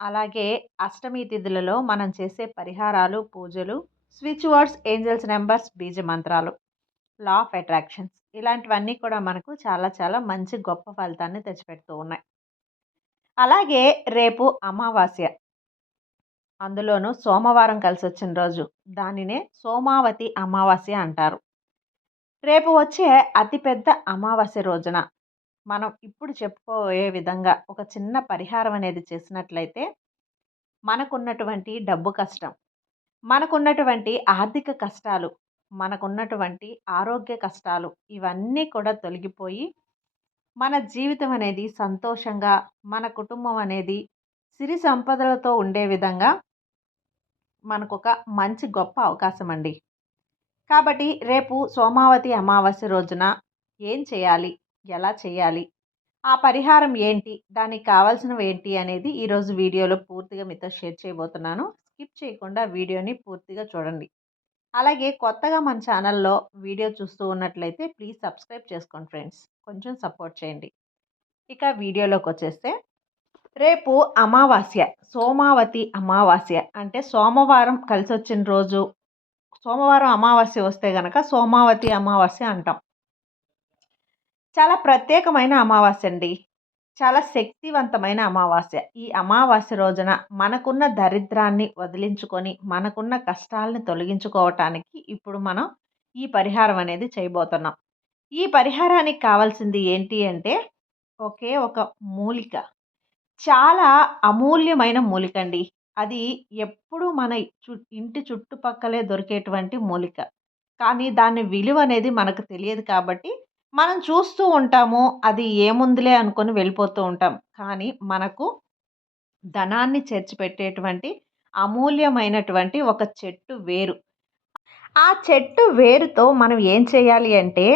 అలాగే అష్టమి తిథులలో మనం చేసే పరిహారాలు పూజలు స్విచ్ వర్డ్స్ ఏంజల్స్ నెంబర్స్ బీజ మంత్రాలు లా ఆఫ్ అట్రాక్షన్స్ ఇలాంటివన్నీ కూడా మనకు చాలా చాలా మంచి గొప్ప ఫలితాన్ని తెచ్చిపెడుతూ ఉన్నాయి. అలాగే రేపు అమావాస్య. అందులోనూ సోమవారం కలిసి వచ్చిన రోజు దానినే సోమావతి అమావాస్య అంటారు. రేపు వచ్చే అతిపెద్ద అమావాస్య రోజున మనం ఇప్పుడు చెప్పుకోయే విధంగా ఒక చిన్న పరిహారం అనేది చేసినట్లయితే మనకున్నటువంటి డబ్బు కష్టం. మనకున్నటువంటి ఆర్థిక కష్టాలు మనకున్నటువంటి ఆరోగ్య కష్టాలు ఇవన్నీ కూడా తొలగిపోయి మన జీవితం అనేది సంతోషంగా మన కుటుంబం అనేది సిరి సంపదలతో ఉండే విధంగా మనకు ఒక మంచి గొప్ప అవకాశం అండి కాబట్టి రేపు సోమావతి అమావాస్య రోజున ఏం చేయాలి? ఎలా చేయాలి? ఆ పరిహారం ఏంటి? దానికి కావాల్సినవి ఏంటి? అనేది ఈరోజు వీడియోలో పూర్తిగా మీతో షేర్ చేయబోతున్నాను. స్కిప్ చేయకుండా వీడియోని పూర్తిగా చూడండి. అలాగే కొత్తగా మన ఛానల్లో వీడియో చూస్తూ ఉన్నట్లయితే ప్లీజ్ సబ్స్క్రైబ్ చేసుకోండి ఫ్రెండ్స్. కొంచెం సపోర్ట్ చేయండి. ఇక వీడియోలోకి వచ్చేస్తే రేపు అమావాస్య సోమావతి అమావాస్య అంటే సోమవారం కలిసి వచ్చిన రోజు సోమవారం అమావాస్య వస్తే గనక సోమావతి అమావాస్య అంటాం. చాలా ప్రత్యేకమైన అమావాస్య అండి చాలా శక్తివంతమైన అమావాస్య. ఈ అమావాస్య రోజున మనకున్న దరిద్రాన్ని వదిలించుకొని మనకున్న కష్టాలని తొలగించుకోవటానికి ఇప్పుడు మనం ఈ పరిహారం అనేది చేయబోతున్నాం. ఈ పరిహారానికి కావాల్సింది ఏంటి అంటే ఒకే ఒక మూలిక. చాలా అమూల్యమైన మూలిక అండి అది ఎప్పుడూ మన చు ఇంటి చుట్టుపక్కలే దొరికేటువంటి మూలిక. కానీ దాని విలువ అనేది మనకు తెలియదు కాబట్టి మనం చూస్తూ ఉంటాము అది ఏముందిలే అనుకొని వెళ్ళిపోతూ ఉంటాం. కానీ మనకు ధనాన్ని చేర్చిపెట్టేటువంటి అమూల్యమైనటువంటి ఒక చెట్టు వేరు. ఆ చెట్టు వేరుతో మనం ఏం చేయాలి అంటే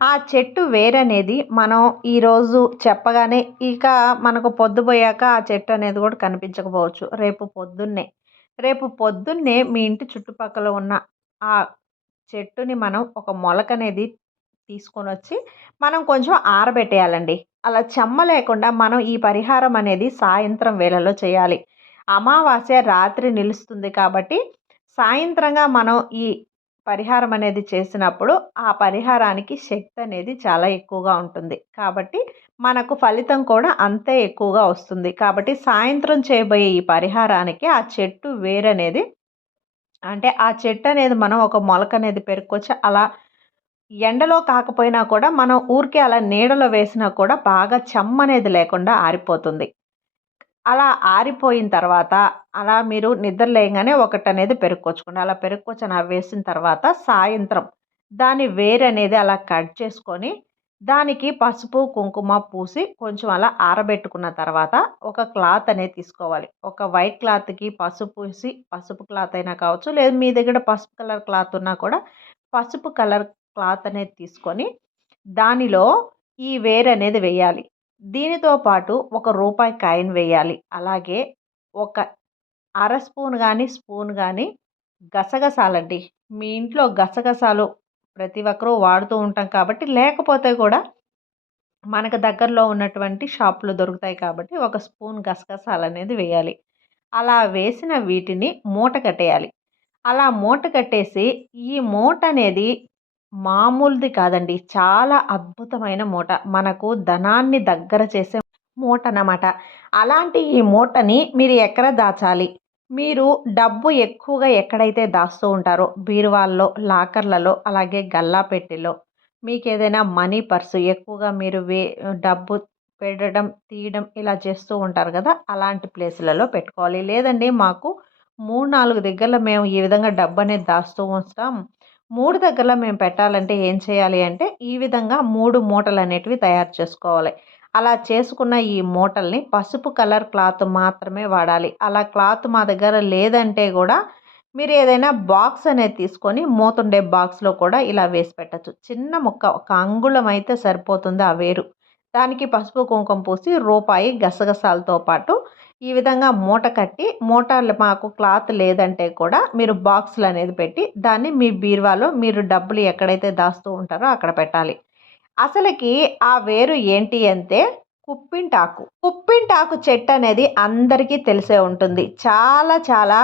ఆ చెట్టు వేరనేది మనం ఈరోజు చెప్పగానే ఇక మనకు పొద్దుపోయాక ఆ చెట్టు అనేది కూడా కనిపించకపోవచ్చు. రేపు పొద్దున్నే. రేపు పొద్దున్నే మీ ఇంటి చుట్టుపక్కల ఉన్న ఆ చెట్టుని మనం ఒక మొలక అనేది తీసుకొని వచ్చి మనం కొంచెం ఆరబెట్టేయాలండి. అలా చెమ్మ లేకుండా మనం ఈ పరిహారం అనేది సాయంత్రం వేళలో చేయాలి. అమావాస్య రాత్రి నిలుస్తుంది కాబట్టి సాయంత్రంగా మనం ఈ పరిహారం అనేది చేసినప్పుడు ఆ పరిహారానికి శక్తి అనేది చాలా ఎక్కువగా ఉంటుంది. కాబట్టి మనకు ఫలితం కూడా అంతే ఎక్కువగా వస్తుంది. కాబట్టి సాయంత్రం చేయబోయే ఈ పరిహారానికి ఆ చెట్టు వేరనేది అంటే ఆ చెట్టు అనేది మనం ఒక మొలక అనేది పెరుక్కొచ్చి అలా ఎండలో కాకపోయినా కూడా మనం ఊరికే అలా నీడలో వేసినా కూడా బాగా చెమ్మనేది లేకుండా ఆరిపోతుంది. అలా ఆరిపోయిన తర్వాత అలా మీరు నిద్ర లేయగానే ఒకటి అనేది పెరుక్కొచ్చుకోండి. అలా పెరుక్కొచ్చి అలా వేసిన తర్వాత సాయంత్రం దాని వేరు అనేది అలా కట్ చేసుకొని దానికి పసుపు కుంకుమ పూసి కొంచెం అలా ఆరబెట్టుకున్న తర్వాత ఒక క్లాత్ అనేది తీసుకోవాలి. ఒక వైట్ క్లాత్కి పసుపు పూసి పసుపు క్లాత్ అయినా కావచ్చు లేదు మీ దగ్గర పసుపు కలర్ క్లాత్ ఉన్నా కూడా పసుపు కలర్ క్లాత్ అనేది తీసుకొని దానిలో ఈ వేర్ అనేది వేయాలి. దీనితో పాటు ఒక రూపాయి కాయిన్ వేయాలి. అలాగే ఒక అర స్పూన్ కానీ స్పూన్ కానీ గసగసాలండి. మీ ఇంట్లో గసగసాలు ప్రతి ఒక్కరూ వాడుతూ ఉంటాం కాబట్టి లేకపోతే కూడా మనకు దగ్గరలో ఉన్నటువంటి షాపులు దొరుకుతాయి కాబట్టి ఒక స్పూన్ గసగసాలు అనేది వేయాలి. అలా వేసిన వీటిని మూట కట్టేయాలి. అలా మూట కట్టేసి ఈ మూట అనేది మామూలుది కాదండి. చాలా అద్భుతమైన మూట. మనకు ధనాన్ని దగ్గర చేసే మూట అన్నమాట అలాంటి ఈ మూటని మీరు ఎక్కడ దాచాలి? మీరు డబ్బు ఎక్కువగా ఎక్కడైతే దాస్తూ ఉంటారో బీరువాల్లో లాకర్లలో అలాగే గల్లా పెట్టెలో మీకు ఏదైనా మనీ పర్సు ఎక్కువగా మీరు వే డబ్బు పెట్టడం తీయడం ఇలా చేస్తూ ఉంటారు కదా అలాంటి ప్లేసులలో పెట్టుకోవాలి. లేదండి మాకు మూడు నాలుగు దగ్గరలో మేము ఈ విధంగా డబ్బు అనేది దాస్తూ ఉంటాం. మూడు దగ్గరలో మేము పెట్టాలంటే ఏం చేయాలి అంటే ఈ విధంగా మూడు మూటలు అనేటివి తయారు చేసుకోవాలి. అలా చేసుకున్న ఈ మూటల్ని పసుపు కలర్ క్లాత్ మాత్రమే వాడాలి. అలా క్లాత్ మా దగ్గర లేదంటే కూడా మీరు ఏదైనా బాక్స్ అనేది తీసుకొని మూతుండే బాక్స్లో కూడా ఇలా వేసి పెట్టచ్చు. చిన్న ముక్క ఒక అంగుళం అయితే సరిపోతుంది ఆ వేరు. దానికి పసుపు కుంకుమ పూసి రూపాయి గసగసాలతో పాటు ఈ విధంగా మూట కట్టి మూట మాకు క్లాత్ లేదంటే కూడా మీరు బాక్సులు అనేది పెట్టి దాన్ని మీ బీరువాలో మీరు డబ్బులు ఎక్కడైతే దాస్తూ ఉంటారో అక్కడ పెట్టాలి. అసలుకి ఆ వేరు ఏంటి అంటే కుప్పింటాకు. కుప్పింటాకు చెట్టు అనేది అందరికీ తెలిసే ఉంటుంది. చాలా చాలా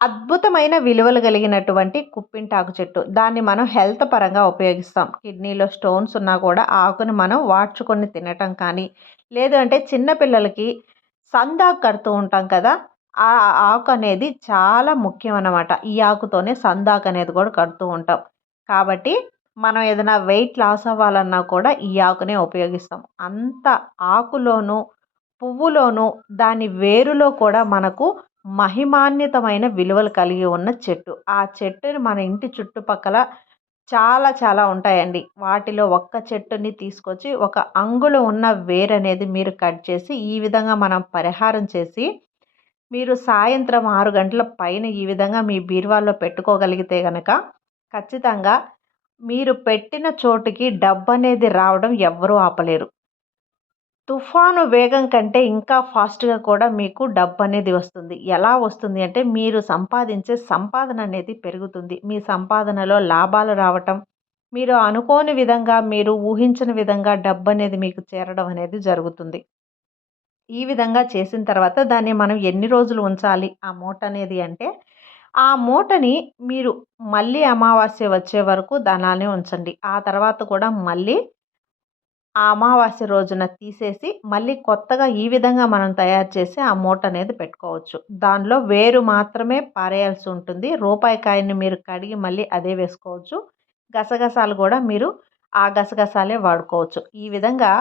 అద్భుతమైన విలువలు కలిగినటువంటి కుప్పింటాకు చెట్టు. దాన్ని మనం హెల్త్ పరంగా ఉపయోగిస్తాం. కిడ్నీలో స్టోన్స్ ఉన్నా కూడా ఆకుని మనం వాడ్చుకొని తినటం కానీ లేదు అంటే చిన్నపిల్లలకి సందా కడుతూ ఉంటాం కదా ఆ ఆకు అనేది చాలా ముఖ్యం అన్నమాట ఈ ఆకుతోనే సందాకు అనేది కూడా కడుతూ ఉంటాం. కాబట్టి మనం ఏదైనా వెయిట్ లాస్ అవ్వాలన్నా కూడా ఈ ఆకునే ఉపయోగిస్తాం. అంత ఆకులోను పువ్వులోను దాని వేరులో కూడా మనకు మహిమాన్వితమైన విలువలు కలిగి ఉన్న చెట్టు. ఆ చెట్టుని మన ఇంటి చుట్టుపక్కల చాలా చాలా ఉంటాయండి. వాటిలో ఒక్క చెట్టుని తీసుకొచ్చి ఒక అంగుళం ఉన్న వేరు అనేది మీరు కట్ చేసి ఈ విధంగా మనం పరిహారం చేసి మీరు సాయంత్రం ఆరు గంటల పైన ఈ విధంగా మీ బీరువాల్లో పెట్టుకోగలిగితే కనుక ఖచ్చితంగా మీరు పెట్టిన చోటుకి డబ్బు అనేది రావడం ఎవ్వరూ ఆపలేరు. తుఫాను వేగం కంటే ఇంకా ఫాస్ట్గా కూడా మీకు డబ్బు అనేది వస్తుంది. ఎలా వస్తుంది అంటే మీరు సంపాదించే సంపాదన అనేది పెరుగుతుంది. మీ సంపాదనలో లాభాలు రావటం మీరు అనుకోని విధంగా మీరు ఊహించని విధంగా డబ్బు అనేది మీకు చేరడం అనేది జరుగుతుంది. ఈ విధంగా చేసిన తర్వాత దాన్ని మనం ఎన్ని రోజులు ఉంచాలి? ఆ మూట అనేది అంటే ఆ మూటని మీరు మళ్ళీ అమావాస్య వచ్చే వరకు దానాన్ని ఉంచండి. ఆ తర్వాత కూడా మళ్ళీ ఆ అమావాస్య రోజున తీసేసి మళ్ళీ కొత్తగా ఈ విధంగా మనం తయారు చేసి ఆ మూట అనేది పెట్టుకోవచ్చు. దానిలో వేరు మాత్రమే పారేయాల్సి ఉంటుంది. రూపాయి కాయని మీరు కడిగి మళ్ళీ అదే వేసుకోవచ్చు. గసగసాలు కూడా మీరు ఆ గసగసాలే వాడుకోవచ్చు. ఈ విధంగా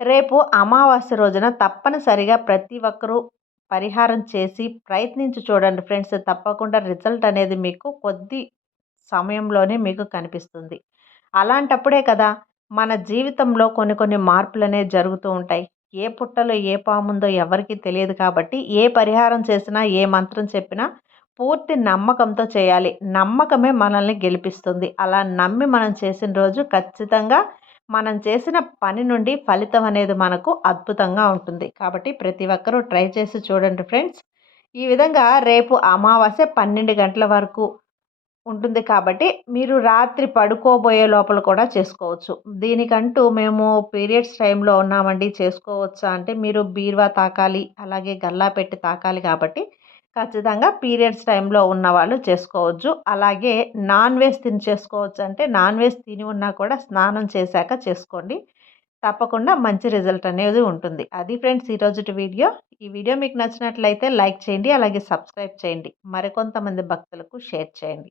రేపు అమావాస్య రోజున తప్పనిసరిగా ప్రతి ఒక్కరూ పరిహారం చేసి ప్రయత్నించి చూడండి ఫ్రెండ్స్. తప్పకుండా రిజల్ట్ అనేది మీకు కొద్ది సమయంలోనే మీకు కనిపిస్తుంది. అలాంటప్పుడే కదా మన జీవితంలో కొన్ని కొన్ని మార్పులనే జరుగుతూ ఉంటాయి. ఏ పుట్టలో ఏ పాముందో ఎవరికి తెలియదు కాబట్టి ఏ పరిహారం చేసినా ఏ మంత్రం చెప్పినా పూర్తి నమ్మకంతో చేయాలి. నమ్మకమే మనల్ని గెలిపిస్తుంది. అలా నమ్మి మనం చేసిన రోజు ఖచ్చితంగా మనం చేసిన పని నుండి ఫలితం అనేది మనకు అద్భుతంగా ఉంటుంది. కాబట్టి ప్రతి ఒక్కరూ ట్రై చేసి చూడండి ఫ్రెండ్స్. ఈ విధంగా రేపు అమావాస్య పన్నెండు గంటల వరకు ఉంటుంది కాబట్టి మీరు రాత్రి పడుకోబోయే లోపల కూడా చేసుకోవచ్చు. దీనికంటూ మేము పీరియడ్స్ టైంలో ఉన్నామండి చేసుకోవచ్చా అంటే మీరు బీరువా తాకాలి అలాగే గల్లా పెట్టి తాకాలి కాబట్టి ఖచ్చితంగా పీరియడ్స్ టైంలో ఉన్న వాళ్ళు చేసుకోవచ్చు. అలాగే నాన్ వెజ్ తిని చేసుకోవచ్చు అంటే నాన్ వెజ్ తిని ఉన్నా కూడా స్నానం చేశాక చేసుకోండి. తప్పకుండా మంచి రిజల్ట్ అనేది ఉంటుంది. అది ఫ్రెండ్స్ ఈరోజు వీడియో. ఈ వీడియో మీకు నచ్చినట్లయితే లైక్ చేయండి అలాగే సబ్స్క్రైబ్ చేయండి. మరికొంతమంది భక్తులకు షేర్ చేయండి.